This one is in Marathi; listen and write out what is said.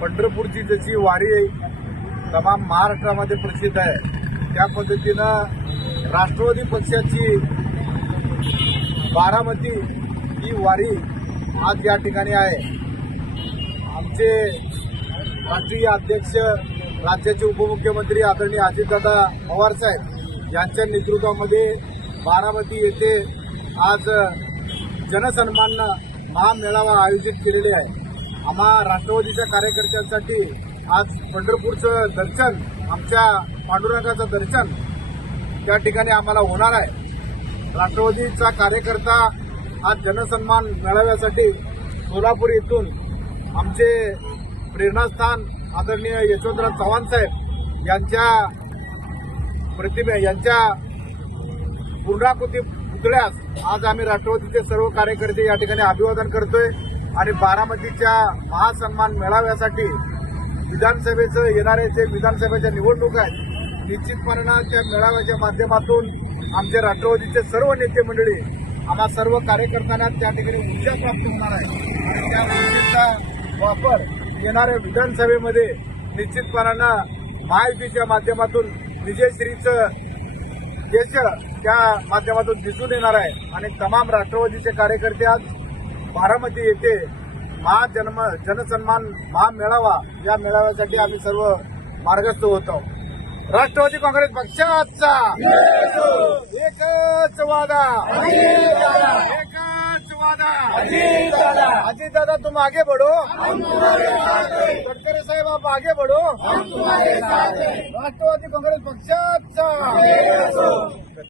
पंढरपूरची जशी वारी तमाम महाराष्ट्रामध्ये प्रसिद्ध आहे. त्या पद्धतीनं राष्ट्रवादी पक्षाची बारामती ही वारी आज या ठिकाणी आहे. आमचे राष्ट्रीय अध्यक्ष राज्याचे उपमुख्यमंत्री आदरणीय अजितदादा पवार साहेब यांच्या नेतृत्वामध्ये बारामती येथे आज जनसन्मान महामेळावा आयोजित केलेले आहे. आम्हा राष्ट्रवादीच्या कार्यकर्त्यांसाठी आज पंढरपूरचं दर्शन आमच्या पांडुरंगाचं दर्शन त्या ठिकाणी आम्हाला होणार आहे. राष्ट्रवादीचा कार्यकर्ता आज जनसन्मान मिळाव्यासाठी सोलापूर येथून आमचे प्रेरणास्थान आदरणीय यशवंतराव चव्हाण साहेब यांच्या प्रतिमे यांच्या पूर्णाकृती पुतळ्यास आज आम्ही राष्ट्रवादीचे सर्व कार्यकर्ते या ठिकाणी अभिवादन करतोय. आणि बारामतीच्या महासन्मान मेळाव्यासाठी विधानसभेचं येणारे जे विधानसभेच्या निवडणूक आहेत निश्चितपणानं त्या मेळाव्याच्या माध्यमातून आमचे राष्ट्रवादीचे सर्व नेते मंडळी आम्हा सर्व कार्यकर्त्यांना त्या ठिकाणी ऊर्जा प्राप्त होणार आहे. आणि त्या ऊर्जेचा वापर येणाऱ्या विधानसभेमध्ये निश्चितपणानं महायुतीच्या माध्यमातून विजयश्रीचं यश त्या माध्यमातून दिसून येणार आहे. आणि तमाम राष्ट्रवादीचे कार्यकर्ते आज बारामती येथे महाजन्म जनसन्मान महामेळावा या मेळाव्यासाठी आम्ही सर्व मार्गस्थ होतो. राष्ट्रवादी काँग्रेस पक्षाचा एकच वादा. एकच वादा. अजित दादा तुम आगे बढ़ो गडकरी साहेब आप आगे बढ़ो राष्ट्रवादी काँग्रेस पक्षाचा